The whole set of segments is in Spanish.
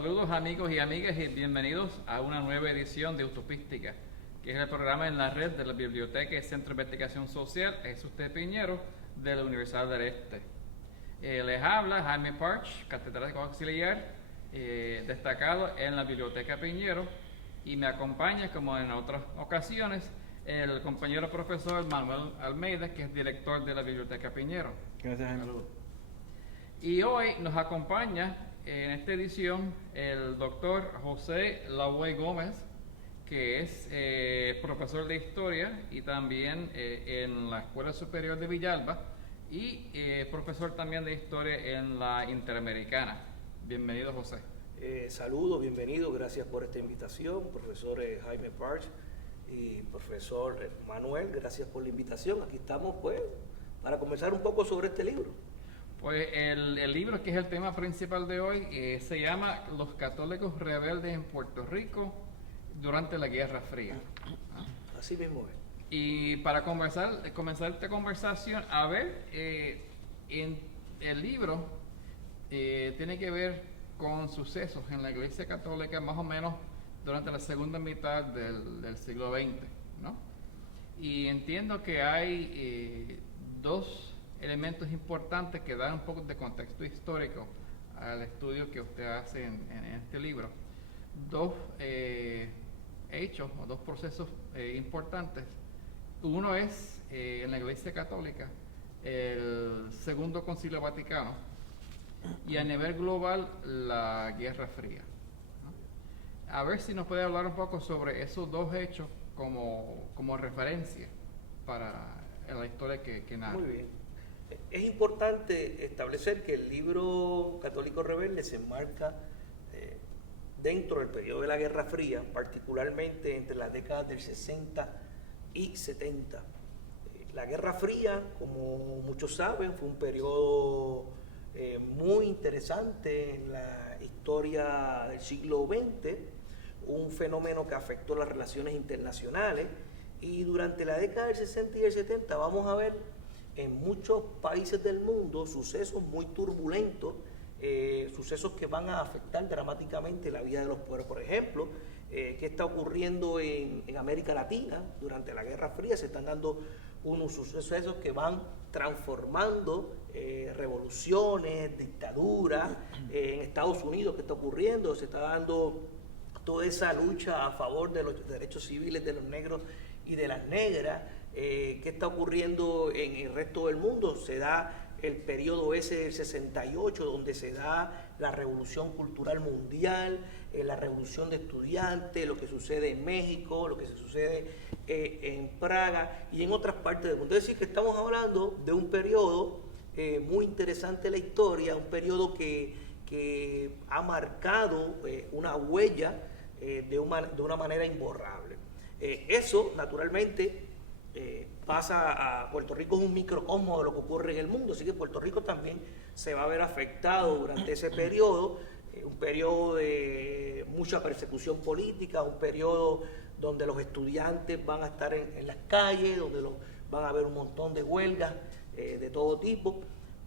Saludos amigos y amigas y bienvenidos a una nueva edición de Utopística, que es el programa en la red de la Biblioteca y Centro de Investigación Social Jesús T. Piñero de la Universidad del Este. Les habla Jaime Parch, catedrático auxiliar destacado en la Biblioteca Piñero, y me acompaña, como en otras ocasiones, el compañero profesor Manuel Almeida, que es director de la Biblioteca Piñero. Gracias, Jaime. Y hoy nos acompaña en esta edición el doctor José Laue Gómez, que es profesor de Historia y también en la Escuela Superior de Villalba y profesor también de Historia en la Interamericana. Bienvenido, José. Saludos, bienvenido, gracias por esta invitación, profesor Jaime Parch y profesor Manuel, gracias por la invitación. Aquí estamos pues para conversar un poco sobre este libro. Pues el libro, que es el tema principal de hoy, se llama Los católicos rebeldes en Puerto Rico durante la Guerra Fría. Así mismo es. Y para comenzar esta conversación, a ver, en el libro tiene que ver con sucesos en la Iglesia Católica más o menos durante la segunda mitad del siglo XX, ¿no? Y entiendo que hay dos elementos importantes que dan un poco de contexto histórico al estudio que usted hace en este libro. Dos hechos o dos procesos importantes. Uno es en la Iglesia Católica el Segundo Concilio Vaticano y a nivel global la Guerra Fría, ¿no? A ver si nos puede hablar un poco sobre esos dos hechos como referencia para la historia que narra. Muy bien. Es importante establecer que el libro Católico Rebelde se enmarca dentro del periodo de la Guerra Fría, particularmente entre las décadas del 60 y 70. La Guerra Fría, como muchos saben, fue un periodo muy interesante en la historia del siglo XX, un fenómeno que afectó las relaciones internacionales, y durante la década del 60 y el 70 vamos a ver en muchos países del mundo sucesos muy turbulentos, sucesos que van a afectar dramáticamente la vida de los pueblos. Por ejemplo, ¿qué está ocurriendo en América Latina? Durante la Guerra Fría se están dando unos sucesos que van transformando revoluciones, dictaduras. En Estados Unidos, ¿qué está ocurriendo? Se está dando toda esa lucha a favor de los derechos civiles de los negros y de las negras. ¿Qué está ocurriendo en el resto del mundo? Se da el periodo ese del 68, donde se da la revolución cultural mundial, la revolución de estudiantes, lo que sucede en México, lo que sucede en Praga y en otras partes del mundo. Es decir, que estamos hablando de un periodo muy interesante en la historia, un periodo que ha marcado una huella de una manera imborrable. Eso, naturalmente, pasa a Puerto Rico, es un microcosmo de lo que ocurre en el mundo, así que Puerto Rico también se va a ver afectado durante ese periodo, un periodo de mucha persecución política, un periodo donde los estudiantes van a estar en las calles, donde van a haber un montón de huelgas de todo tipo,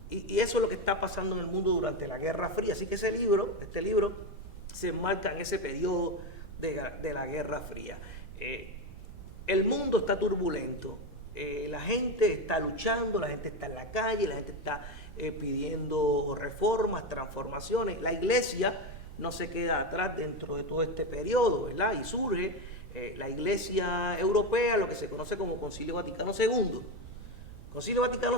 y eso es lo que está pasando en el mundo durante la Guerra Fría. Así que este libro se enmarca en ese periodo de la Guerra Fría. El mundo está turbulento, la gente está luchando, la gente está en la calle, la gente está pidiendo reformas, transformaciones. La Iglesia no se queda atrás dentro de todo este periodo, ¿verdad? Y surge la Iglesia Europea, lo que se conoce como Concilio Vaticano II. Concilio Vaticano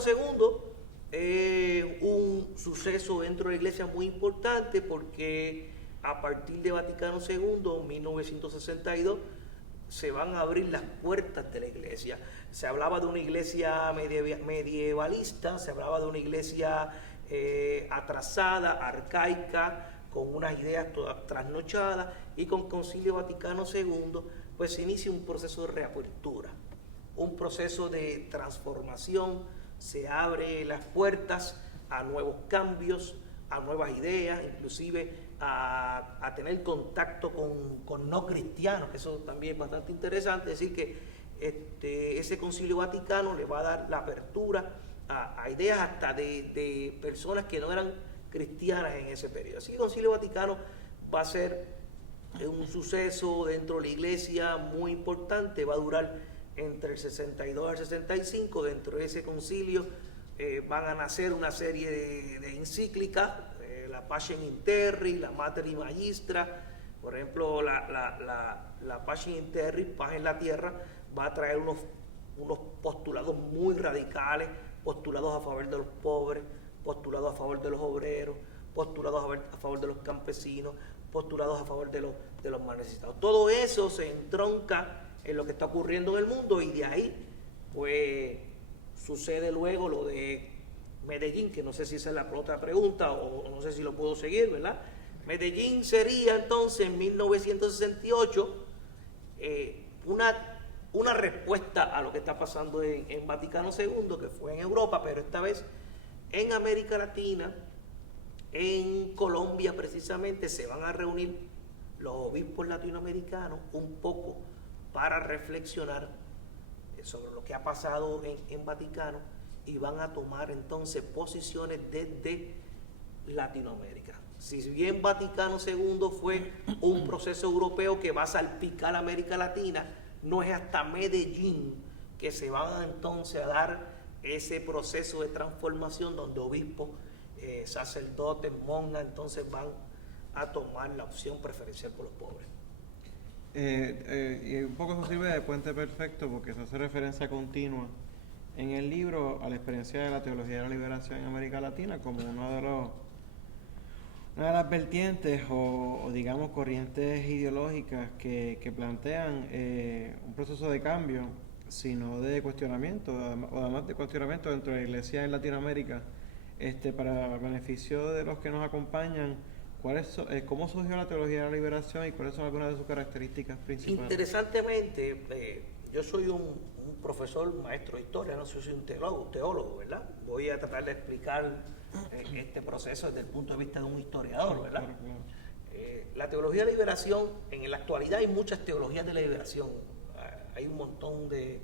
II, un suceso dentro de la Iglesia muy importante, porque a partir de Vaticano II, 1962, se van a abrir las puertas de la Iglesia. Se hablaba de una iglesia medievalista, se hablaba de una iglesia atrasada, arcaica, con unas ideas todas trasnochadas, y con Concilio Vaticano II pues se inicia un proceso de reapertura, un proceso de transformación. Se abren las puertas a nuevos cambios, a nuevas ideas, inclusive a tener contacto con no cristianos, que eso también es bastante interesante. Es decir, que ese Concilio Vaticano le va a dar la apertura a ideas hasta de personas que no eran cristianas en ese periodo. Así que el Concilio Vaticano va a ser un suceso dentro de la iglesia muy importante, va a durar entre el 62 al 65. Dentro de ese concilio van a nacer una serie de encíclicas, la Passion in Terris, la Mater y Magistra. Por ejemplo, la Passion in Terris, Paz en la Tierra, va a traer unos postulados muy radicales, postulados a favor de los pobres, postulados a favor de los obreros, postulados a favor de los campesinos, postulados a favor de los más necesitados. Todo eso se entronca en lo que está ocurriendo en el mundo, y de ahí pues sucede luego lo de Medellín, que no sé si esa es la otra pregunta o no sé si lo puedo seguir, ¿verdad? Medellín sería entonces en 1968 una respuesta a lo que está pasando en Vaticano II, que fue en Europa, pero esta vez en América Latina. En Colombia precisamente se van a reunir los obispos latinoamericanos un poco para reflexionar sobre lo que ha pasado en Vaticano, y van a tomar entonces posiciones desde Latinoamérica. Si bien Vaticano II fue un proceso europeo que va a salpicar a América Latina, no es hasta Medellín que se va entonces a dar ese proceso de transformación donde obispos, sacerdotes, monjas, entonces van a tomar la opción preferencial por los pobres. Y un poco eso sirve de puente perfecto, porque se hace referencia continua en el libro a la experiencia de la teología de la liberación en América Latina como una de las vertientes o digamos corrientes ideológicas que plantean un proceso de cambio, sino de cuestionamiento, o además de cuestionamiento dentro de la iglesia en Latinoamérica, para beneficio de los que nos acompañan. ¿Cómo surgió la teología de la liberación y cuáles son algunas de sus características principales? Interesantemente, yo soy un profesor, maestro de historia, no soy un teólogo, ¿verdad? Voy a tratar de explicar este proceso desde el punto de vista de un historiador, ¿verdad? Claro. La teología de la liberación, en la actualidad hay muchas teologías de la liberación, hay un montón de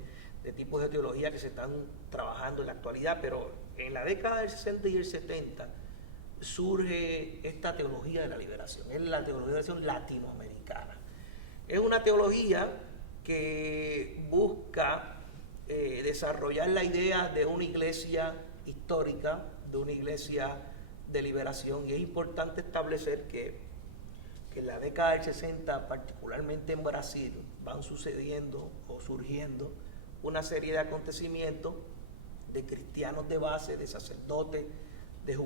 tipos de teología que se están trabajando en la actualidad, pero en la década del 60 y el 70 surge esta teología de la liberación, es la teología de la liberación latinoamericana. Es una teología que busca desarrollar la idea de una iglesia histórica, de una iglesia de liberación, y es importante establecer que en la década del 60, particularmente en Brasil, van sucediendo o surgiendo una serie de acontecimientos de cristianos de base, de sacerdotes, de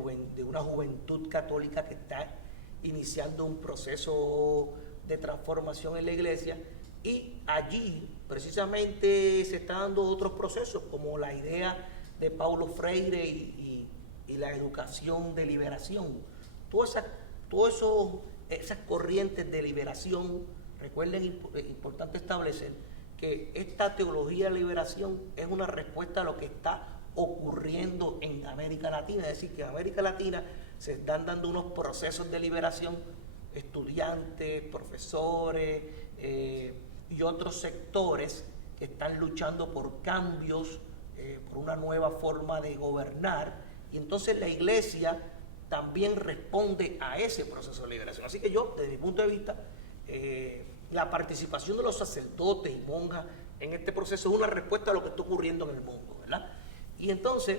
una juventud católica que está iniciando un proceso de transformación en la iglesia, y allí precisamente se están dando otros procesos como la idea de Paulo Freire y la educación de liberación. Todas esas corrientes de liberación, recuerden, es importante establecer que esta teología de liberación es una respuesta a lo que está ocurriendo en América Latina, es decir, que en América Latina se están dando unos procesos de liberación, estudiantes, profesores y otros sectores que están luchando por cambios, por una nueva forma de gobernar, y entonces la iglesia también responde a ese proceso de liberación. Así que yo, desde mi punto de vista, la participación de los sacerdotes y monjas en este proceso es una respuesta a lo que está ocurriendo en el mundo, ¿verdad? Y entonces,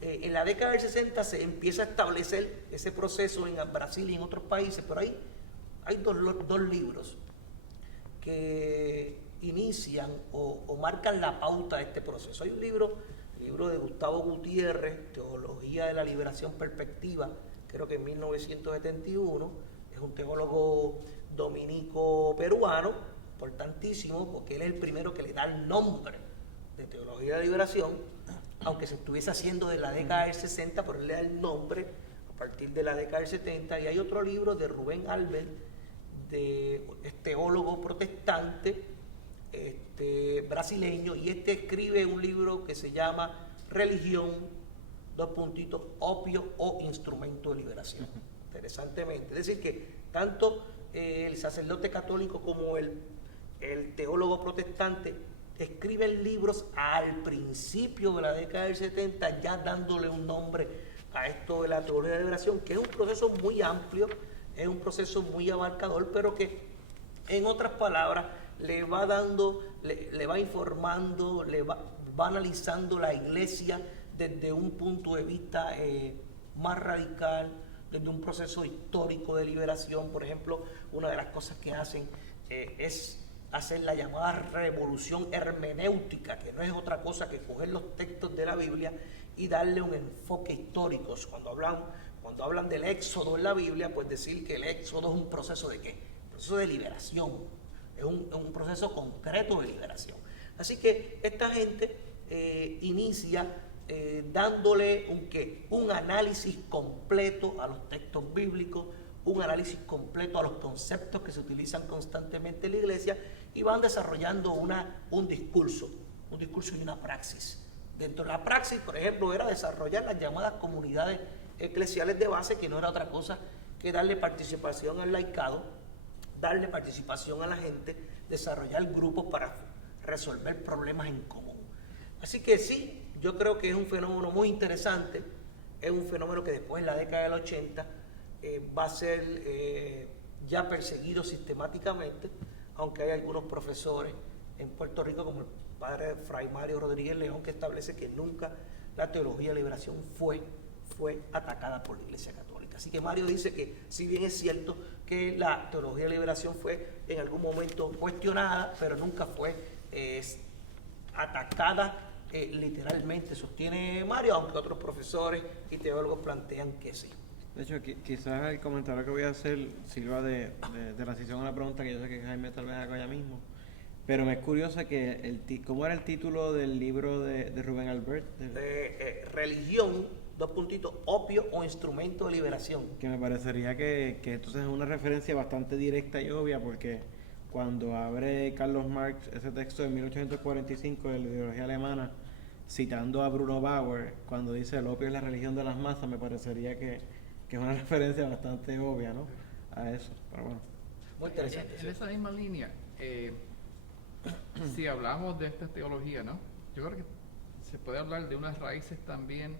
en la década del 60 se empieza a establecer ese proceso en Brasil y en otros países, pero hay dos libros que inician o marcan la pauta de este proceso. Hay un libro de Gustavo Gutiérrez, Teología de la Liberación Perspectiva, creo que en 1971, es un teólogo dominico peruano, importantísimo, porque él es el primero que le da el nombre de Teología de la Liberación, aunque se estuviese haciendo de la década del 60, pero él le da el nombre a partir de la década del 70. Y hay otro libro de Rubén Albert, es teólogo protestante, brasileño, y escribe un libro que se llama Religión, opio o instrumento de liberación. Interesantemente, es decir que tanto el sacerdote católico como el teólogo protestante escriben libros al principio de la década del 70, ya dándole un nombre a esto de la teología de la liberación, que es un proceso muy amplio, es un proceso muy abarcador, pero que en otras palabras le va dando, le va informando, va analizando la iglesia desde un punto de vista más radical, desde un proceso histórico de liberación. Por ejemplo, una de las cosas que hacen es hacer la llamada revolución hermenéutica, que no es otra cosa que coger los textos de la Biblia y darle un enfoque histórico. Cuando hablan del éxodo en la Biblia, pues decir que el éxodo es un proceso de ¿qué? Un proceso de liberación, es un proceso concreto de liberación. Así que esta gente inicia dándole un análisis completo a los textos bíblicos, un análisis completo a los conceptos que se utilizan constantemente en la iglesia, y van desarrollando un discurso y una praxis. Dentro de la praxis, por ejemplo, era desarrollar las llamadas comunidades eclesiales de base, que no era otra cosa que darle participación al laicado, darle participación a la gente, desarrollar grupos para resolver problemas en común. Así que sí, yo creo que es un fenómeno muy interesante, es un fenómeno que después en la década del 80 va a ser ya perseguido sistemáticamente, aunque hay algunos profesores en Puerto Rico, como el padre Fray Mario Rodríguez León, que establece que nunca la teología de liberación fue atacada por la Iglesia Católica. Así que Mario dice que, si bien es cierto que la teología de liberación fue en algún momento cuestionada, pero nunca fue atacada literalmente, sostiene Mario, aunque otros profesores y teólogos plantean que sí. De hecho, quizás el comentario que voy a hacer sirva de transición a la pregunta que yo sé que Jaime tal vez haga ya mismo. Pero me es curioso que ¿cómo era el título del libro de Rubén Albert? Religión, opio o instrumento de liberación. Que me parecería que entonces es una referencia bastante directa y obvia, porque cuando abre Carlos Marx ese texto de 1845 de la ideología alemana, citando a Bruno Bauer, cuando dice el opio es la religión de las masas, me parecería que es una referencia bastante obvia, ¿no?, a eso. Pero bueno. Muy interesante. En esa misma línea, si hablamos de esta teología, ¿no?, yo creo que se puede hablar de unas raíces también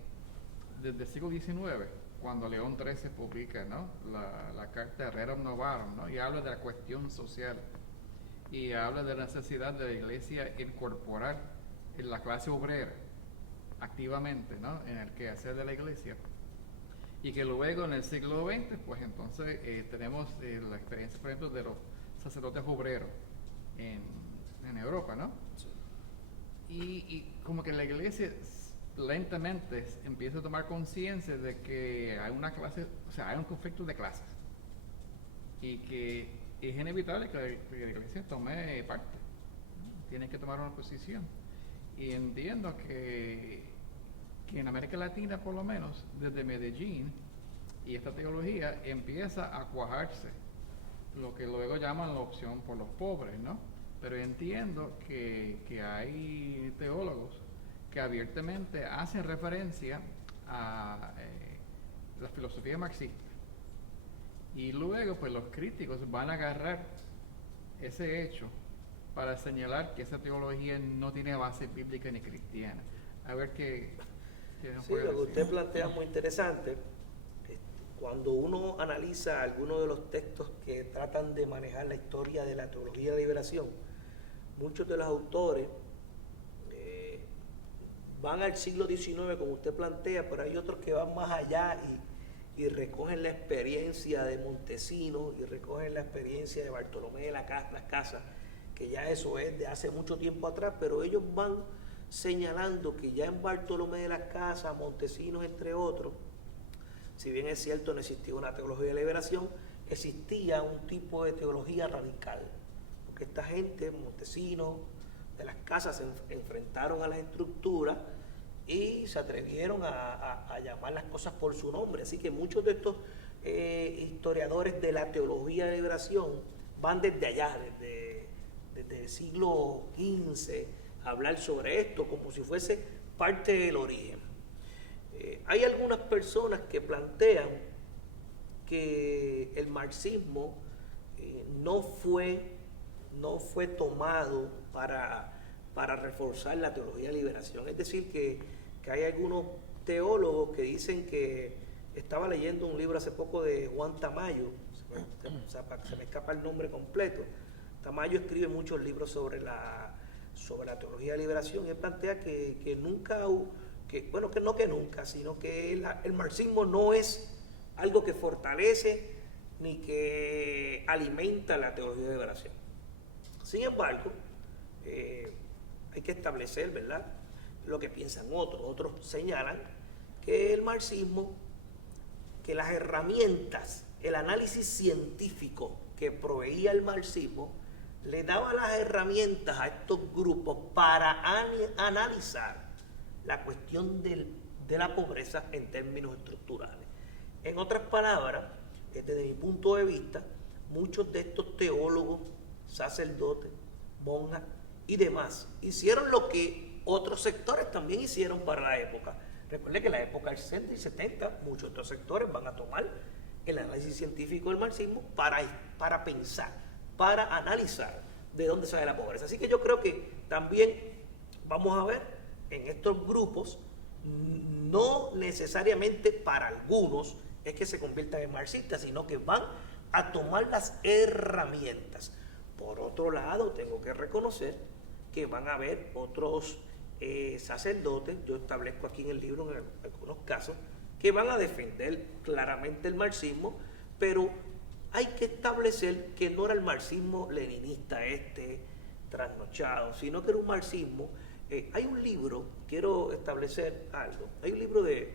desde el siglo XIX, cuando León XIII publica, ¿no?, la carta Rerum Novarum, ¿no?, y habla de la cuestión social y habla de la necesidad de la iglesia incorporar en la clase obrera activamente, ¿no?, en el quehacer de la iglesia, y que luego en el siglo XX, pues entonces tenemos la experiencia, por ejemplo, de los sacerdotes obreros en Europa, ¿no? Sí. Y como que la iglesia lentamente empieza a tomar conciencia de que hay una clase, o sea, hay un conflicto de clases, y que es inevitable que la iglesia tome parte, ¿no? Tiene que tomar una posición. Y entiendo que en América Latina, por lo menos, desde Medellín, y esta teología empieza a cuajarse, lo que luego llaman la opción por los pobres, ¿no? Pero entiendo que hay teólogos que abiertamente hacen referencia a la filosofía marxista. Y luego, pues los críticos van a agarrar ese hecho para señalar que esa teología no tiene base bíblica ni cristiana. A ver qué nos Sí, puede lo que decir. usted plantea es muy interesante. Cuando uno analiza algunos de los textos que tratan de manejar la historia de la teología de liberación, muchos de los autores van al siglo XIX, como usted plantea, pero hay otros que van más allá y recogen la experiencia de Montesinos y recogen la experiencia de Bartolomé de las Casas, que ya eso es de hace mucho tiempo atrás, pero ellos van señalando que ya en Bartolomé de las Casas, Montesinos, entre otros, si bien es cierto no existía una teología de liberación, existía un tipo de teología radical, porque esta gente, Montesinos, de las Casas, se enfrentaron a las estructuras y se atrevieron a llamar las cosas por su nombre. Así que muchos de estos historiadores de la teología de liberación van desde allá, desde el siglo XV, a hablar sobre esto como si fuese parte del origen. Hay algunas personas que plantean que el marxismo no fue tomado para reforzar la teología de liberación. Es decir, que hay algunos teólogos que dicen que, estaba leyendo un libro hace poco de Juan Tamayo, se me escapa el nombre completo. Tamayo escribe muchos libros sobre la teología de liberación y él plantea que nunca, sino que el marxismo no es algo que fortalece ni que alimenta la teología de liberación. Sin embargo, hay que establecer, ¿verdad?, lo que piensan otros. Otros señalan que el marxismo, que las herramientas, el análisis científico que proveía el marxismo, le daba las herramientas a estos grupos para analizar la cuestión de la pobreza en términos estructurales. En otras palabras, desde mi punto de vista, muchos de estos teólogos, sacerdotes, monjas y demás hicieron lo que otros sectores también hicieron para la época. Recuerde que en la época del 60 y 70 muchos de estos sectores van a tomar el análisis científico del marxismo para pensar, para analizar de dónde sale la pobreza. Así que yo creo que también vamos a ver en estos grupos, no necesariamente para algunos es que se conviertan en marxistas, sino que van a tomar las herramientas. Por otro lado, tengo que reconocer que van a haber otros sacerdotes, yo establezco aquí en el libro en algunos casos, que van a defender claramente el marxismo, pero hay que establecer que no era el marxismo leninista trasnochado, sino que era un marxismo. Hay un libro, quiero establecer algo, hay un libro del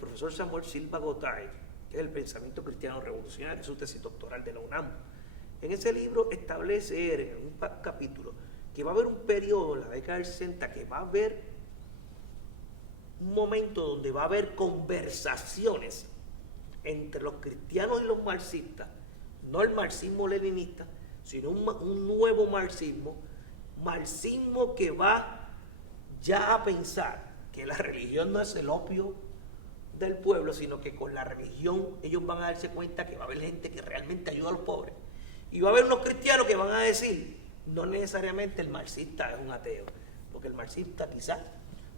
profesor Samuel Silva Gotay, que es El pensamiento cristiano revolucionario, es su tesis doctoral de la UNAM. En ese libro establece en un capítulo que va a haber un periodo en la década del 60 que va a haber un momento donde va a haber conversaciones entre los cristianos y los marxistas, no el marxismo leninista, sino un nuevo marxismo que va ya a pensar que la religión no es el opio del pueblo, sino que con la religión ellos van a darse cuenta que va a haber gente que realmente ayuda a los pobres. Y va a haber unos cristianos que van a decir, no necesariamente el marxista es un ateo, porque el marxista quizás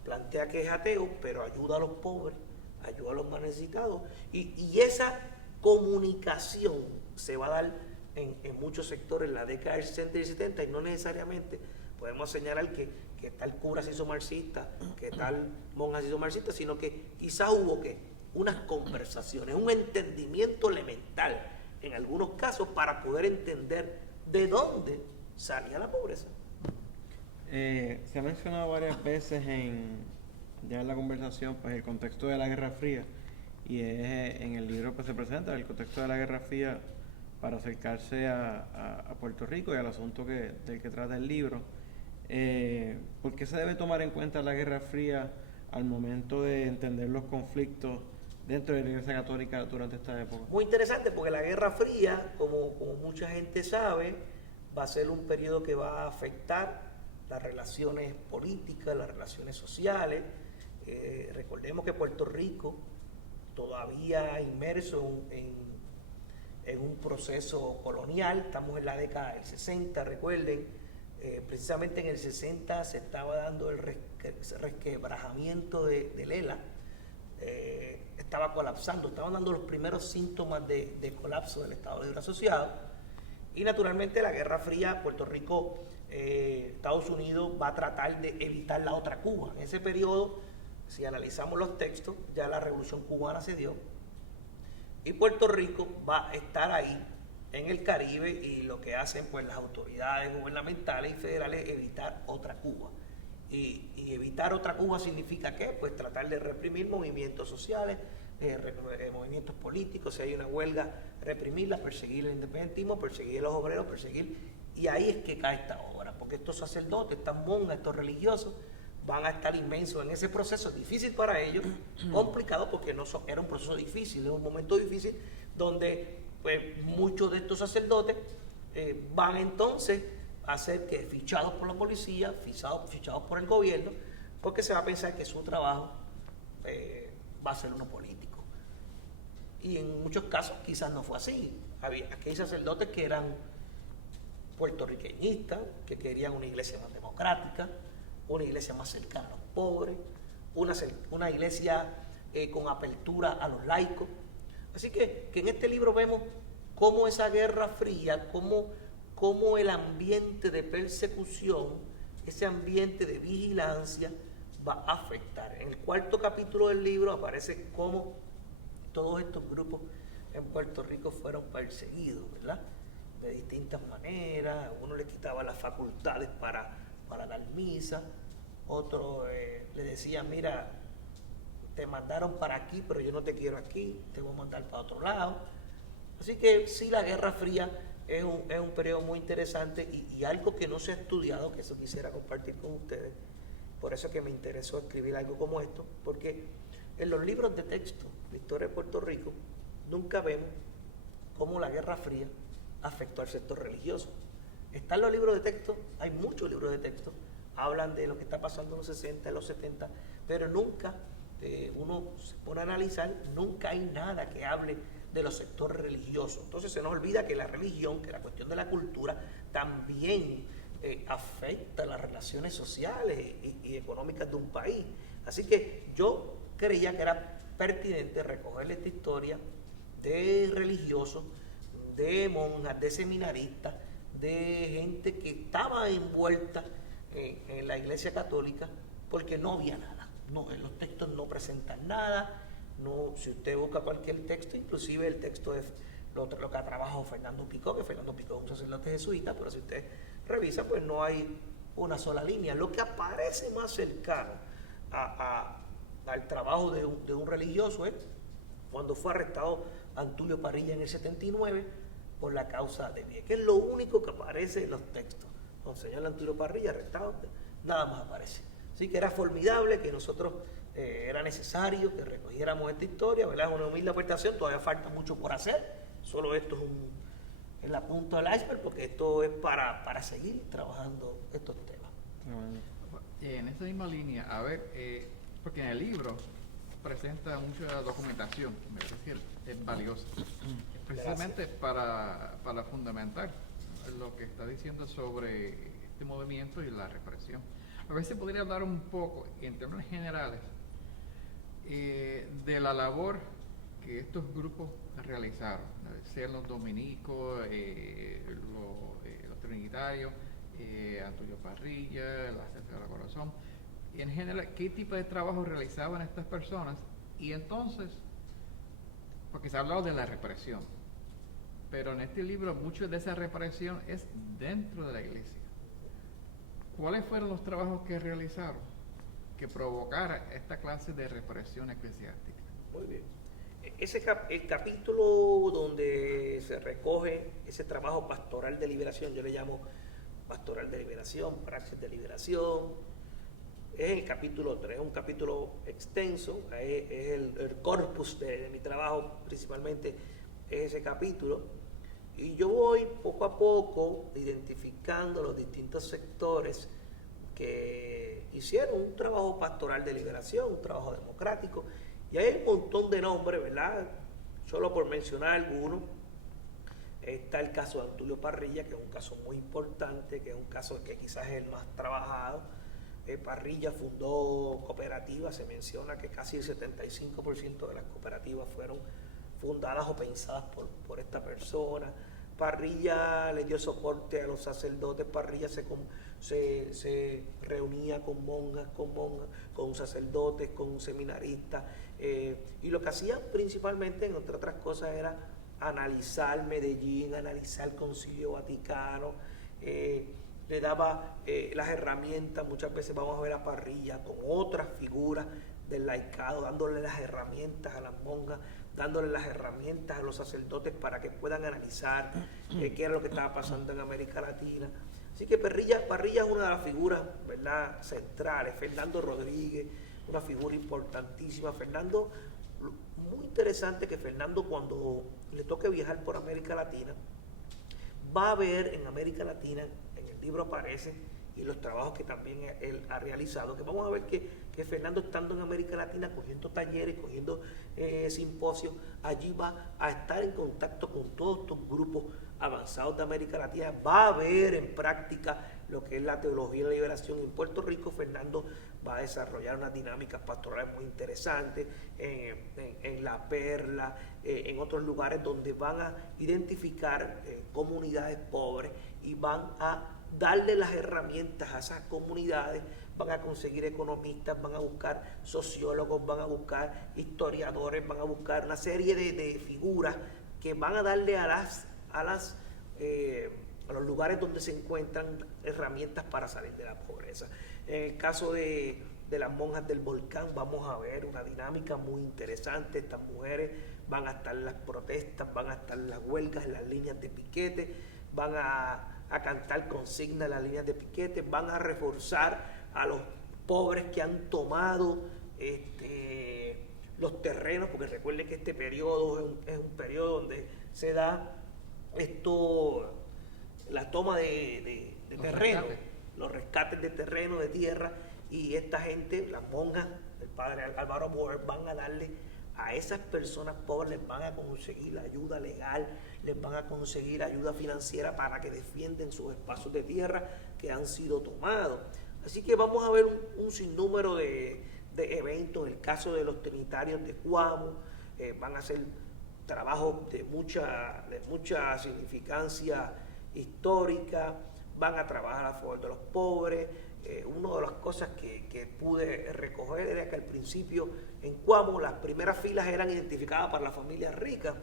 plantea que es ateo, pero ayuda a los pobres, ayuda a los más necesitados. Y esa comunicación se va a dar en muchos sectores en la década del 60 y 70, y no necesariamente podemos señalar que tal cura se hizo marxista, que tal monja se hizo marxista, sino que quizás hubo unas conversaciones, un entendimiento elemental en algunos casos para poder entender de dónde salía la pobreza. Se ha mencionado varias veces ya en la conversación pues el contexto de la Guerra Fría, y en el libro pues se presenta el contexto de la Guerra Fría para acercarse a Puerto Rico y al asunto del que trata el libro. ¿Por qué se debe tomar en cuenta la Guerra Fría al momento de entender los conflictos dentro de la Iglesia Católica durante esta época? Muy interesante, porque la Guerra Fría, como mucha gente sabe, va a ser un periodo que va a afectar las relaciones políticas, las relaciones sociales. Recordemos que Puerto Rico, todavía inmerso en un proceso colonial, estamos en la década del 60, recuerden, precisamente en el 60 se estaba dando el resquebrajamiento de Lela, estaba colapsando, estaban dando los primeros síntomas de colapso del Estado Libre Asociado, y naturalmente la Guerra Fría, Puerto Rico, Estados Unidos va a tratar de evitar la otra Cuba. En ese periodo, si analizamos los textos, ya la Revolución Cubana se dio, y Puerto Rico va a estar ahí en el Caribe, y lo que hacen pues las autoridades gubernamentales y federales es evitar otra Cuba. Y evitar otra Cuba significa ¿qué? Pues tratar de reprimir movimientos sociales, movimientos políticos. Si hay una huelga, reprimirla, perseguir el independentismo, perseguir a los obreros, y ahí es que cae esta obra, porque estos sacerdotes, estas monjas, estos religiosos van a estar inmensos en ese proceso difícil para ellos, complicado porque era un proceso difícil, era un momento difícil donde pues muchos de estos sacerdotes van entonces a ser fichados por la policía, fichados por el gobierno, porque se va a pensar que su trabajo va a ser uno político. Y en muchos casos quizás no fue así. Aquellos sacerdotes que eran puertorriqueñistas, que querían una iglesia más democrática, una iglesia más cercana a los pobres, una iglesia con apertura a los laicos. Así que en este libro vemos cómo esa guerra fría, cómo el ambiente de persecución, ese ambiente de vigilancia va a afectar. En el cuarto capítulo del libro aparece cómo todos estos grupos en Puerto Rico fueron perseguidos, ¿verdad? De distintas maneras. Uno le quitaba las facultades para dar misa, otro le decía, mira, te mandaron para aquí, pero yo no te quiero aquí, te voy a mandar para otro lado. Así que sí, la Guerra Fría es un periodo muy interesante y algo que no se ha estudiado, que eso quisiera compartir con ustedes. Por eso que me interesó escribir algo como esto, porque en los libros de texto de historia de Puerto Rico nunca vemos cómo la Guerra Fría afectó al sector religioso. Están los libros de texto, hay muchos libros de texto, hablan de lo que está pasando en los 60, en los 70, pero nunca uno se pone a analizar, nunca hay nada que hable de los sectores religiosos. Entonces se nos olvida que la religión, que la cuestión de la cultura, también afecta las relaciones sociales y económicas de un país. Así que yo creía que era pertinente recoger esta historia de religiosos, de monjas, de seminaristas, de gente que estaba envuelta en la Iglesia Católica, porque no había nada. No, en los textos no presentan nada. No, si usted busca cualquier texto, inclusive el texto es lo que ha trabajado Fernando Picó, que Fernando Picó es un sacerdote jesuita, pero si usted revisa, pues no hay una sola línea. Lo que aparece más cercano al trabajo de un religioso es cuando fue arrestado Antulio Parrilla en el 79 por la causa de Vieques, que es lo único que aparece en los textos. Monseñor Antulio Parrilla arrestado, nada más aparece. Así que era formidable que nosotros, era necesario que recogiéramos esta historia, ¿verdad? Es una humilde aportación, todavía falta mucho por hacer, solo esto es la punta del iceberg, porque esto es para seguir trabajando estos temas. En esa misma línea, a ver, porque en el libro presenta mucha documentación, me parece que es valiosa, precisamente para fundamentar lo que está diciendo sobre este movimiento y la represión. A ver si podría hablar un poco, en términos generales, de la labor que estos grupos realizaron, sean los dominicos, los trinitarios, Antulio Parrilla, la Sagrada Corazón, y en general, qué tipo de trabajo realizaban estas personas. Y entonces, porque se ha hablado de la represión, pero en este libro mucho de esa represión es dentro de la iglesia. ¿Cuáles fueron los trabajos que realizaron que provocara esta clase de represión eclesiástica? Muy bien. El capítulo donde se recoge ese trabajo pastoral de liberación, yo le llamo pastoral de liberación, praxis de liberación, es el capítulo 3, es un capítulo extenso, es el corpus de mi trabajo, principalmente es ese capítulo. Y yo voy poco a poco identificando los distintos sectores que hicieron un trabajo pastoral de liberación, un trabajo democrático. Y hay un montón de nombres, ¿verdad? Solo por mencionar algunos. Está el caso de Antulio Parrilla, que es un caso muy importante, que es un caso que quizás es el más trabajado. Parrilla fundó cooperativas, se menciona que casi el 75% de las cooperativas fueron fundadas o pensadas por esta persona. Parrilla le dio soporte a los sacerdotes. Parrilla se reunía con monjas, con sacerdotes, con seminaristas, y lo que hacían principalmente, entre otras cosas, era analizar Medellín, analizar el Concilio Vaticano, le daba las herramientas. Muchas veces vamos a ver a Parrilla con otras figuras del laicado, dándole las herramientas a las monjas, dándole las herramientas a los sacerdotes para que puedan analizar qué era lo que estaba pasando en América Latina. Así que Parrilla es una de las figuras, ¿verdad?, centrales. Fernando Rodríguez, una figura importantísima. Fernando, muy interesante que Fernando, cuando le toque viajar por América Latina, va a ver en América Latina, en el libro aparece, y los trabajos que también él ha realizado, que vamos a ver que Fernando, estando en América Latina, cogiendo talleres, cogiendo simposios, allí va a estar en contacto con todos estos grupos avanzados de América Latina, va a ver en práctica lo que es la teología de la liberación. En Puerto Rico, Fernando va a desarrollar unas dinámicas pastorales muy interesantes en La Perla, en otros lugares donde van a identificar comunidades pobres y van a darle las herramientas a esas comunidades. Van a conseguir economistas, van a buscar sociólogos, van a buscar historiadores, van a buscar una serie de figuras que van a darle a los lugares donde se encuentran herramientas para salir de la pobreza. En el caso de las monjas del volcán vamos a ver una dinámica muy interesante. Estas mujeres van a estar en las protestas, van a estar en las huelgas, en las líneas de piquete, van a cantar consignas en las líneas de piquete, van a reforzar a los pobres que han tomado los terrenos, porque recuerden que este periodo es un periodo donde se da la toma de terreno, los rescates de terreno, de tierra, y esta gente, las monjas, el padre Álvaro Boer, van a darle a esas personas pobres, les van a conseguir ayuda legal, les van a conseguir ayuda financiera para que defiendan sus espacios de tierra que han sido tomados. Así que vamos a ver un sinnúmero de eventos. En el caso de los trinitarios de Cuamo, van a ser trabajos de mucha significancia histórica, van a trabajar a favor de los pobres. Una de las cosas que pude recoger era que al principio en Cuamo las primeras filas eran identificadas para las familias ricas,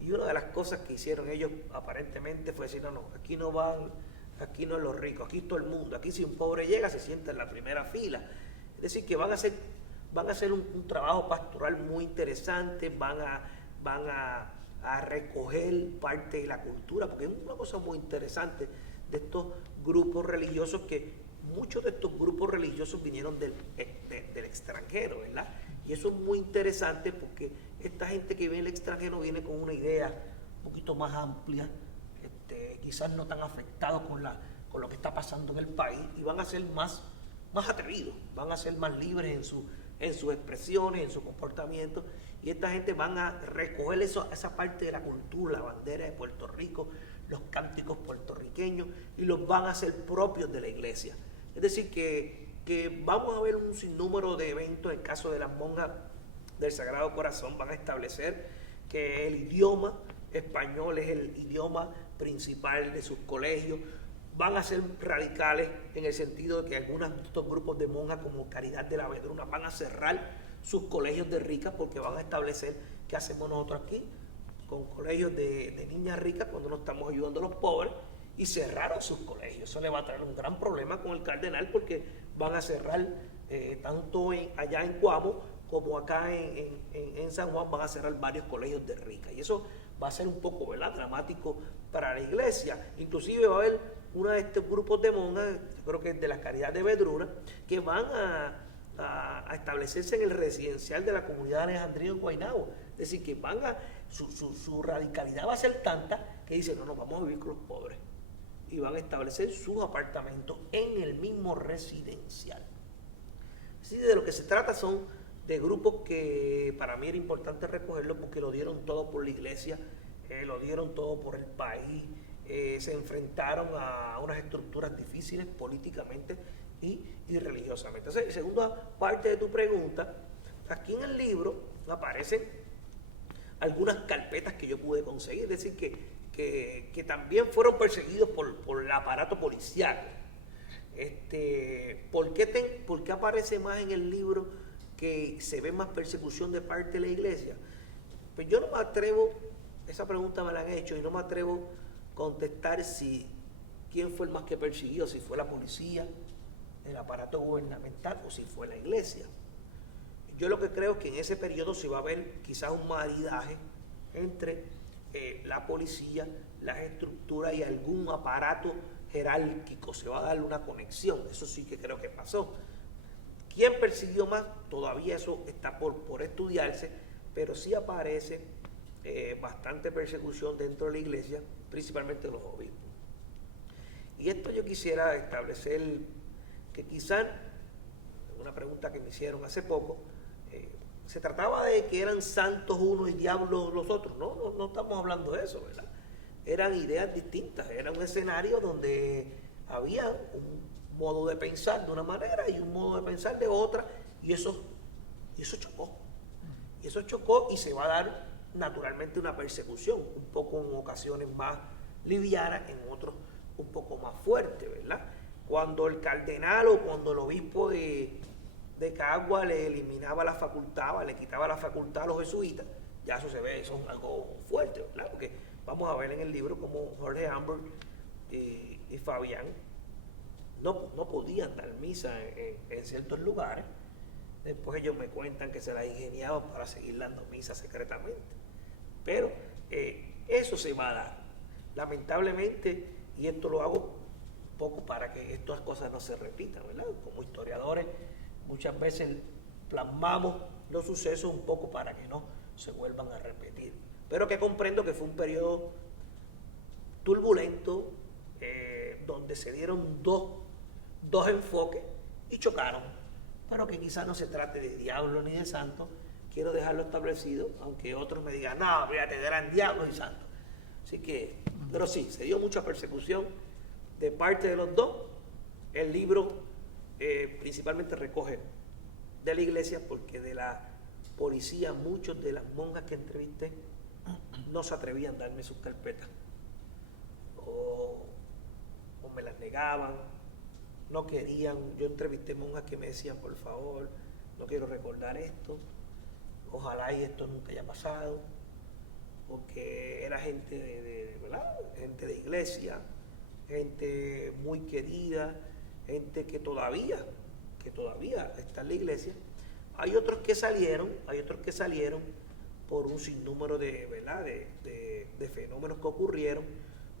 y una de las cosas que hicieron ellos aparentemente fue decir, no, aquí no es los ricos, aquí todo el mundo, aquí si un pobre llega se sienta en la primera fila. Es decir, que van a hacer un trabajo pastoral muy interesante, van a recoger parte de la cultura, porque es una cosa muy interesante de estos grupos religiosos, que muchos de estos grupos religiosos vinieron del extranjero, ¿verdad? Y eso es muy interesante porque esta gente que viene del extranjero viene con una idea un poquito más amplia, quizás no tan afectados con lo que está pasando en el país, y van a ser más atrevidos, van a ser más libres en sus expresiones, en su comportamiento, y esta gente van a recoger esa parte de la cultura, la bandera de Puerto Rico, los cánticos puertorriqueños, y los van a hacer propios de la iglesia. Es decir, que vamos a ver un sinnúmero de eventos. En el caso de las monjas del Sagrado Corazón, van a establecer que el idioma español es el idioma principal de sus colegios. Van a ser radicales en el sentido de que algunos de estos grupos de monjas, como Caridad de la Vedruna, van a cerrar sus colegios de ricas, porque van a establecer qué hacemos nosotros aquí con colegios de niñas ricas cuando no estamos ayudando a los pobres, y cerraron sus colegios. Eso le va a traer un gran problema con el cardenal, porque van a cerrar tanto allá en Cuamo como acá en San Juan, van a cerrar varios colegios de ricas, y eso va a ser un poco, ¿verdad?, dramático para la iglesia. Inclusive va a haber uno de estos grupos de monjas, yo creo que es de la Caridad de Vedruna, que van a establecerse en el residencial de la comunidad de Alejandría en Guaynabo. Es decir, que su radicalidad va a ser tanta que dicen, no, vamos a vivir con los pobres, y van a establecer sus apartamentos en el mismo residencial. Así de lo que se trata son de grupos que para mí era importante recogerlo, porque lo dieron todo por la iglesia, lo dieron todo por el país, se enfrentaron a unas estructuras difíciles políticamente y religiosamente. Entonces, segunda parte de tu pregunta, aquí en el libro aparecen algunas carpetas que yo pude conseguir, es decir, que también fueron perseguidos por el aparato policial. ¿Por qué aparece más en el libro que se ve más persecución de parte de la iglesia? Pues yo no me atrevo, esa pregunta me la han hecho, y no me atrevo a contestar quién fue el más que persiguió, si fue la policía, el aparato gubernamental, o si fue la iglesia. Yo lo que creo es que en ese periodo se va a ver quizás un maridaje entre la policía, las estructuras y algún aparato jerárquico. Se va a dar una conexión, eso sí que creo que pasó. ¿Quién persiguió más? Todavía eso está por estudiarse, pero sí aparece bastante persecución dentro de la iglesia, principalmente de los obispos. Y esto yo quisiera establecer que quizás, una pregunta que me hicieron hace poco, se trataba de que eran santos unos y diablos los otros. No estamos hablando de eso, ¿verdad? Eran ideas distintas, era un escenario donde había un modo de pensar de una manera y un modo de pensar de otra, y eso chocó. Y eso chocó y se va a dar naturalmente una persecución, un poco en ocasiones más livianas, en otros un poco más fuerte, ¿verdad? Cuando el cardenal o cuando el obispo de Cagua le eliminaba la facultad, le quitaba la facultad a los jesuitas, ya eso se ve, eso es algo fuerte, ¿verdad? Porque vamos a ver en el libro como Jorge Amber y Fabián no podían dar misa en ciertos lugares. Después ellos me cuentan que se la ingeniaban para seguir dando misa secretamente. Pero eso se va a dar. Lamentablemente, y esto lo hago un poco para que estas cosas no se repitan, ¿verdad? Como historiadores muchas veces plasmamos los sucesos un poco para que no se vuelvan a repetir. Pero que comprendo que fue un periodo turbulento, donde se dieron dos enfoques y chocaron. Pero que quizás no se trate de diablo ni de santo, quiero dejarlo establecido, aunque otros me digan, no, fíjate, eran diablos y santos. Así que, pero sí, se dio mucha persecución de parte de los dos. El libro principalmente recoge de la iglesia, porque de la policía, muchos de las monjas que entrevisté no se atrevían a darme sus carpetas, o me las negaban, no querían. Yo entrevisté monjas que me decían, por favor, no quiero recordar esto, ojalá y esto nunca haya pasado, porque era gente ¿verdad? Gente de iglesia, gente muy querida, gente que todavía está en la iglesia. Hay otros que salieron por un sinnúmero ¿verdad? de fenómenos que ocurrieron,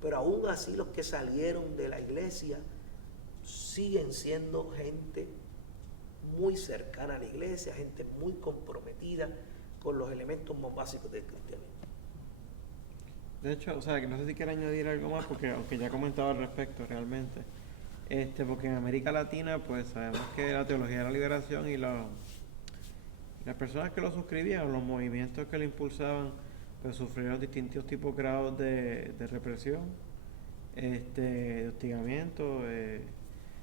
pero aún así los que salieron de la iglesia siguen siendo gente muy cercana a la iglesia, gente muy comprometida con los elementos más básicos del cristianismo. De hecho, o sea, que no sé si quiere añadir algo más, porque aunque ya he comentado al respecto realmente, porque en América Latina, pues sabemos que la teología de la liberación y las personas que lo suscribían, los movimientos que lo impulsaban, pues sufrieron distintos tipos de grados de represión, de hostigamiento,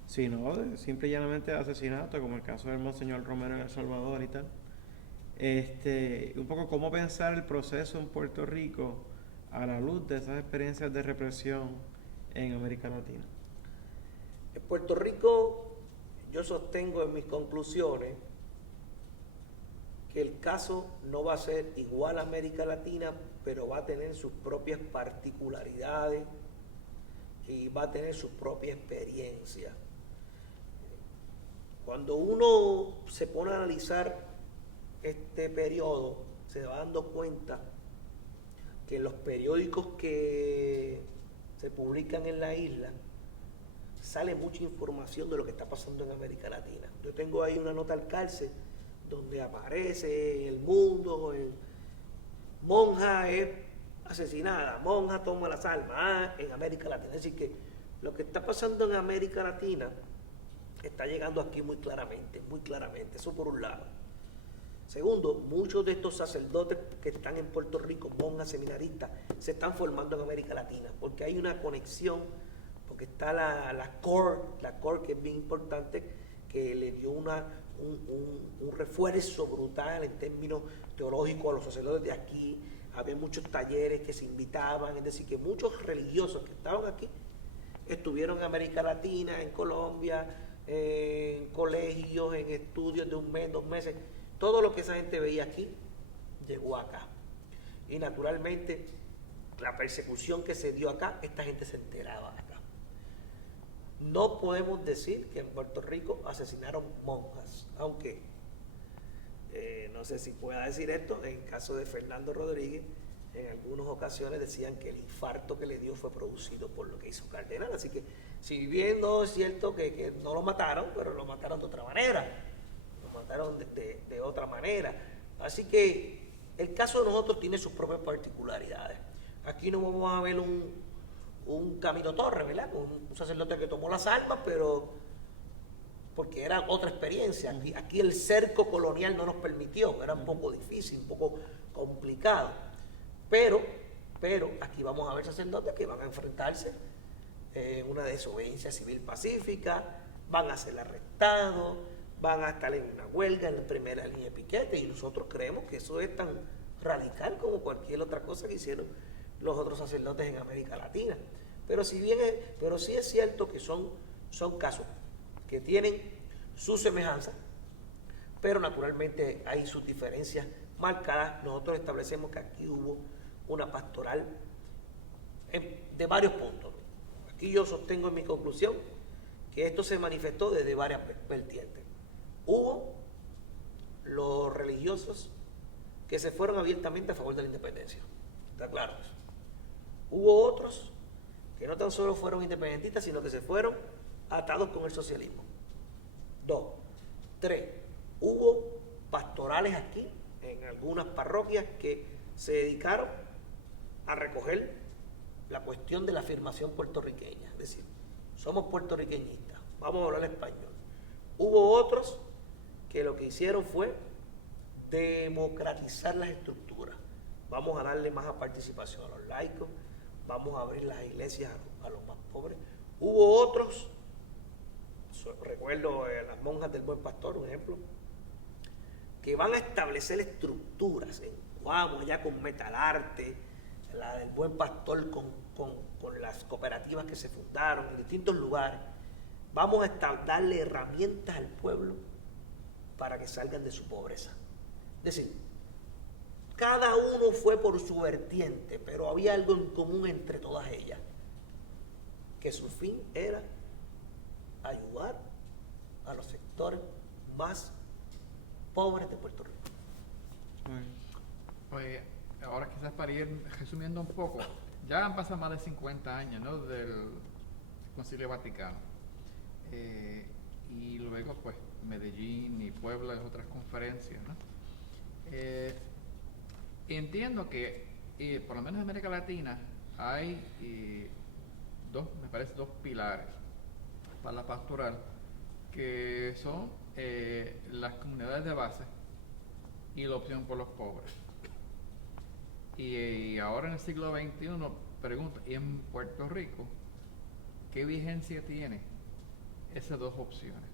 sino simple y llanamente de asesinato, como el caso del Monseñor Romero en El Salvador y tal. Un poco cómo pensar el proceso en Puerto Rico a la luz de esas experiencias de represión en América Latina. En Puerto Rico, yo sostengo en mis conclusiones que el caso no va a ser igual a América Latina, pero va a tener sus propias particularidades y va a tener su propia experiencia. Cuando uno se pone a analizar este periodo, se va dando cuenta que en los periódicos que se publican en la isla sale mucha información de lo que está pasando en América Latina. Yo tengo ahí una nota al cárcel donde aparece El Mundo, monja es asesinada, monja toma las armas en América Latina. Es decir, que lo que está pasando en América Latina está llegando aquí muy claramente, eso por un lado. Segundo, muchos de estos sacerdotes que están en Puerto Rico, monjas, seminaristas, se están formando en América Latina, porque hay una conexión, porque está la core que es bien importante, que le dio un refuerzo brutal en términos teológicos a los sacerdotes de aquí. Había muchos talleres que se invitaban, es decir, que muchos religiosos que estaban aquí estuvieron en América Latina, en Colombia, en colegios, en estudios de un mes, 2 meses. Todo lo que esa gente veía aquí llegó acá. Y naturalmente, la persecución que se dio acá, esta gente se enteraba acá. No podemos decir que en Puerto Rico asesinaron monjas, aunque no sé si pueda decir esto, en el caso de Fernando Rodríguez, en algunas ocasiones decían que el infarto que le dio fue producido por lo que hizo Cardenal. Así que, si bien no es cierto que no lo mataron, pero lo mataron de otra manera. Lo mataron de otra manera. Así que el caso de nosotros tiene sus propias particularidades. Aquí no vamos a ver un Camilo Torres, ¿verdad? Un sacerdote que tomó las armas, pero porque era otra experiencia. Aquí el cerco colonial no nos permitió, era un poco difícil, un poco complicado. Pero aquí vamos a ver sacerdotes que van a enfrentarse una desobediencia civil pacífica, van a ser arrestados, van a estar en una huelga en la primera línea de piquete, y nosotros creemos que eso es tan radical como cualquier otra cosa que hicieron los otros sacerdotes en América Latina. Pero sí es cierto que son casos que tienen su semejanza, pero naturalmente hay sus diferencias marcadas. Nosotros establecemos que aquí hubo una pastoral de varios puntos. Aquí yo sostengo en mi conclusión que esto se manifestó desde varias vertientes. Hubo los religiosos que se fueron abiertamente a favor de la independencia, está claro eso. Hubo otros que no tan solo fueron independentistas, sino que se fueron atados con el socialismo. 2. 3. Hubo pastorales aquí, en algunas parroquias, que se dedicaron a recoger la cuestión de la afirmación puertorriqueña, es decir, somos puertorriqueñistas, vamos a hablar español. Hubo otros que lo que hicieron fue democratizar las estructuras. Vamos a darle más participación a los laicos, vamos a abrir las iglesias a los más pobres. Hubo otros, recuerdo las monjas del Buen Pastor, un ejemplo, que van a establecer estructuras en Cuamo, allá con Metalarte, la del Buen Pastor con las cooperativas que se fundaron en distintos lugares. Vamos a darle herramientas al pueblo para que salgan de su pobreza. Es decir, cada uno fue por su vertiente, pero había algo en común entre todas ellas, que su fin era ayudar a los sectores más pobres de Puerto Rico. Pues ahora quizás para ir resumiendo un poco, ya han pasado más de 50 años, ¿no?, del Concilio Vaticano. Y luego pues Medellín y Puebla y otras conferencias, ¿no? Entiendo que por lo menos en América Latina hay me parece dos pilares para la pastoral, que son las comunidades de base y la opción por los pobres. Y ahora en el siglo XXI nos pregunta, ¿y en Puerto Rico qué vigencia tiene esas dos opciones?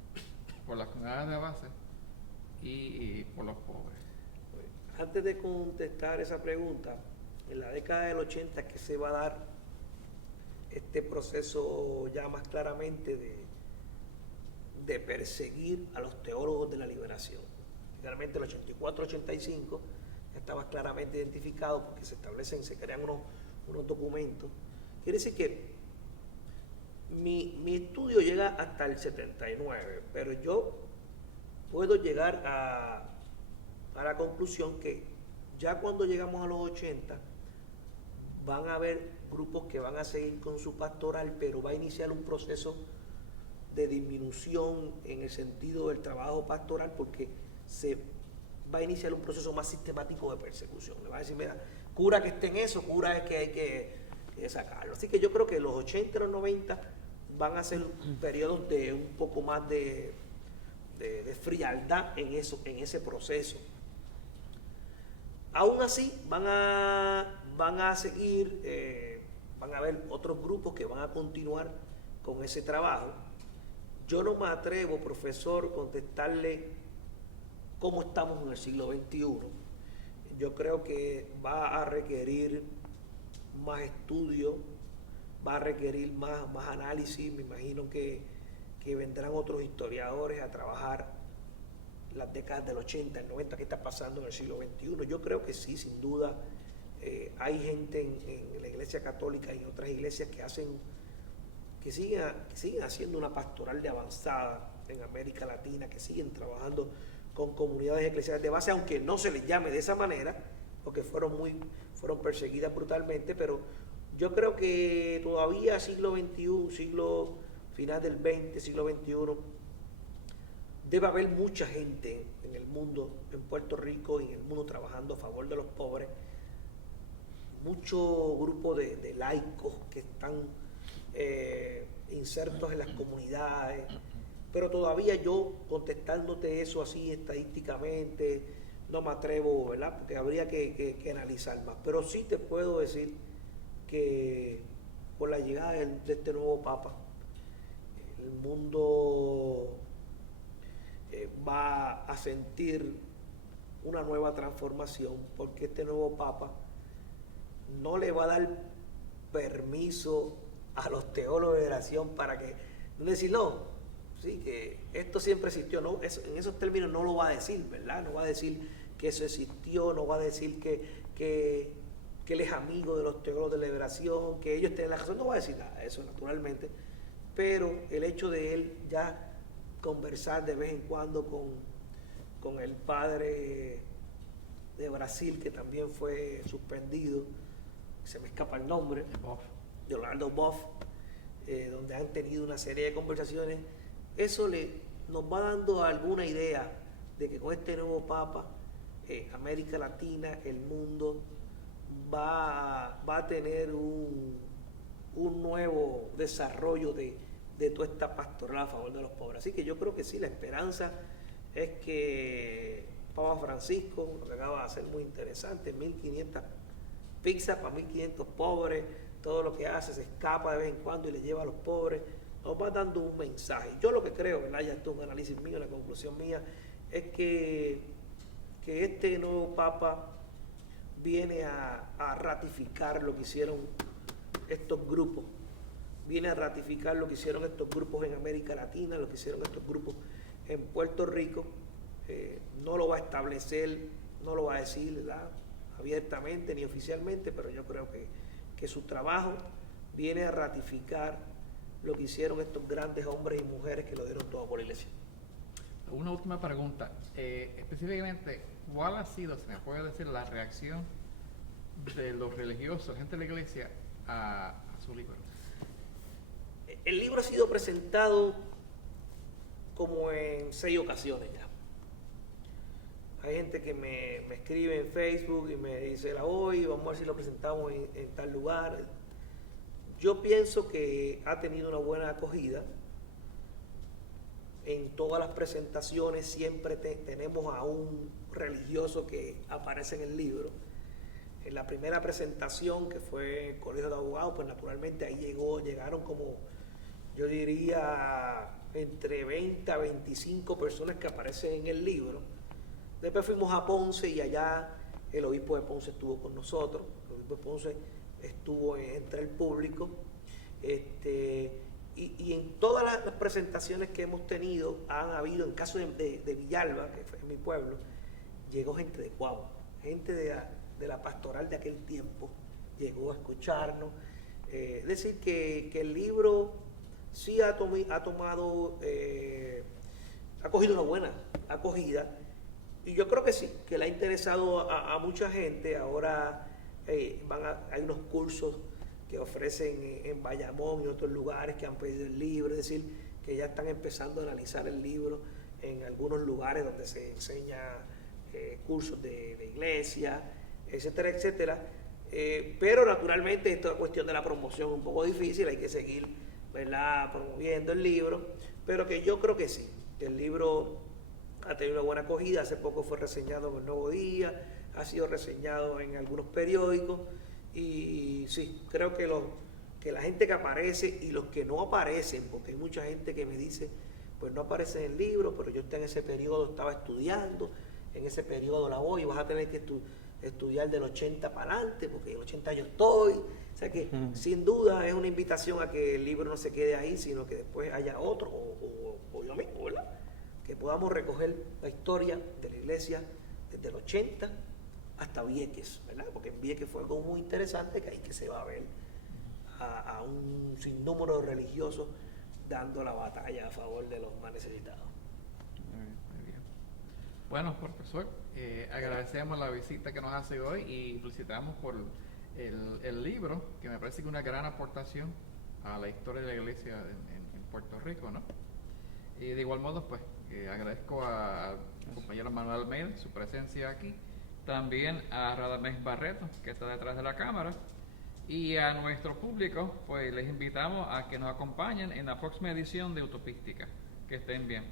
Por las comunidades de base y por los pobres. Antes de contestar esa pregunta, en la década del 80 que se va a dar este proceso ya más claramente de perseguir a los teólogos de la liberación. Realmente el 84-85 estaba claramente identificado porque se crean unos documentos. Quiere decir que mi estudio llega hasta el 79, pero yo puedo llegar a la conclusión que ya cuando llegamos a los 80 van a haber grupos que van a seguir con su pastoral, pero va a iniciar un proceso de disminución en el sentido del trabajo pastoral, porque se va a iniciar un proceso más sistemático de persecución. Le va a decir, mira, cura que esté en eso, cura es que hay que sacarlo. Así que yo creo que los 80 y los 90 van a ser periodos de un poco más de frialdad en ese proceso. Aún así van a seguir, van a haber otros grupos que van a continuar con ese trabajo. Yo no me atrevo, profesor, contestarle cómo estamos en el siglo XXI. Yo creo que va a requerir más estudio, va a requerir más análisis. Me imagino que vendrán otros historiadores a trabajar las décadas del 80, el 90, qué está pasando en el siglo XXI. Yo creo que sí, sin duda, hay gente en la Iglesia Católica y en otras iglesias que siguen haciendo una pastoral de avanzada en América Latina, que siguen trabajando con comunidades eclesiales de base, aunque no se les llame de esa manera, porque fueron perseguidas brutalmente, pero yo creo que todavía siglo XXI, siglo final del XX, siglo XXI, debe haber mucha gente en el mundo, en Puerto Rico y en el mundo, trabajando a favor de los pobres, muchos grupos de laicos que están insertos en las comunidades, pero todavía yo, contestándote eso así estadísticamente, no me atrevo, ¿verdad? Porque habría que analizar más. Pero sí te puedo decir que con la llegada de este nuevo Papa, el mundo va a sentir una nueva transformación, porque este nuevo Papa no le va a dar permiso a los teólogos de oración para que no decir no, sí, que esto siempre existió, no, en esos términos no lo va a decir, ¿verdad? No va a decir que eso existió, no va a decir que él es amigo de los teólogos de la liberación, que ellos tienen la razón, no va a decir nada de eso, naturalmente, pero el hecho de él ya conversar de vez en cuando con el padre de Brasil, que también fue suspendido, se me escapa el nombre, de Orlando Boff, donde han tenido una serie de conversaciones, eso nos va dando alguna idea de que con este nuevo Papa, América Latina, el mundo, va a tener un nuevo desarrollo de toda esta pastoral a favor de los pobres. Así que yo creo que sí, la esperanza es que Papa Francisco, lo que acaba de hacer muy interesante, 1.500 pizzas para 1.500 pobres, todo lo que hace se escapa de vez en cuando y le lleva a los pobres, nos va dando un mensaje. Yo lo que creo, ¿verdad? Ya esto es un análisis mío, la conclusión mía, es que este nuevo Papa viene a ratificar lo que hicieron estos grupos, viene a ratificar lo que hicieron estos grupos en América Latina, lo que hicieron estos grupos en Puerto Rico. No lo va a establecer, no lo va a decir, ¿verdad?, abiertamente ni oficialmente, pero yo creo que su trabajo viene a ratificar lo que hicieron estos grandes hombres y mujeres que lo dieron todo por la iglesia. Una última pregunta, específicamente, ¿cuál ha sido, se me puede decir, la reacción de los religiosos, gente de la iglesia, a su libro? El libro ha sido presentado como en 6 ocasiones ya. Hay gente que me escribe en Facebook y me dice, hoy vamos a ver si lo presentamos en tal lugar. Yo pienso que ha tenido una buena acogida. En todas las presentaciones siempre tenemos a un religioso que aparece en el libro. En la primera presentación, que fue el Colegio de Abogados, pues naturalmente ahí llegaron como, yo diría, entre 20 a 25 personas que aparecen en el libro. Después fuimos a Ponce y allá el obispo de Ponce estuvo con nosotros. El obispo de Ponce estuvo entre el público. Y en todas las presentaciones que hemos tenido, han habido, en caso de Villalba, que fue mi pueblo, llegó gente de Cuauhtémoc, gente de la pastoral de aquel tiempo, llegó a escucharnos. Es decir, que el libro sí ha cogido una buena acogida, y yo creo que sí, que le ha interesado a mucha gente. Ahora hay unos cursos que ofrecen en Bayamón y otros lugares que han pedido el libro, es decir, que ya están empezando a analizar el libro en algunos lugares donde se enseña cursos de iglesia, etcétera, etcétera. Pero naturalmente esta cuestión de la promoción es un poco difícil, hay que seguir, ¿verdad?, promoviendo el libro, pero que yo creo que sí, que el libro ha tenido una buena acogida. Hace poco fue reseñado en El Nuevo Día, ha sido reseñado en algunos periódicos, y sí, creo que la gente que aparece y los que no aparecen, porque hay mucha gente que me dice, pues no aparece en el libro, pero yo en ese periodo estaba estudiando, en ese periodo la voy, y vas a tener que estudiar del 80 para adelante, porque en el 80 yo estoy. O sea que sin duda es una invitación a que el libro no se quede ahí, sino que después haya otro, o yo mismo, ¿verdad?, que podamos recoger la historia de la iglesia desde el 80 hasta Vieques, ¿verdad? Porque en Vieques fue algo muy interesante, que ahí que se va a ver a un sinnúmero de religiosos dando la batalla a favor de los más necesitados. Muy bien. Bueno, profesor, agradecemos la visita que nos hace hoy y felicitamos por el libro, que me parece que es una gran aportación a la historia de la iglesia en Puerto Rico, ¿no? Y de igual modo, pues, agradezco al compañero Manuel Almeida su presencia aquí, también a Radamés Barreto, que está detrás de la cámara, y a nuestro público, pues les invitamos a que nos acompañen en la próxima edición de Utopística. Que estén bien.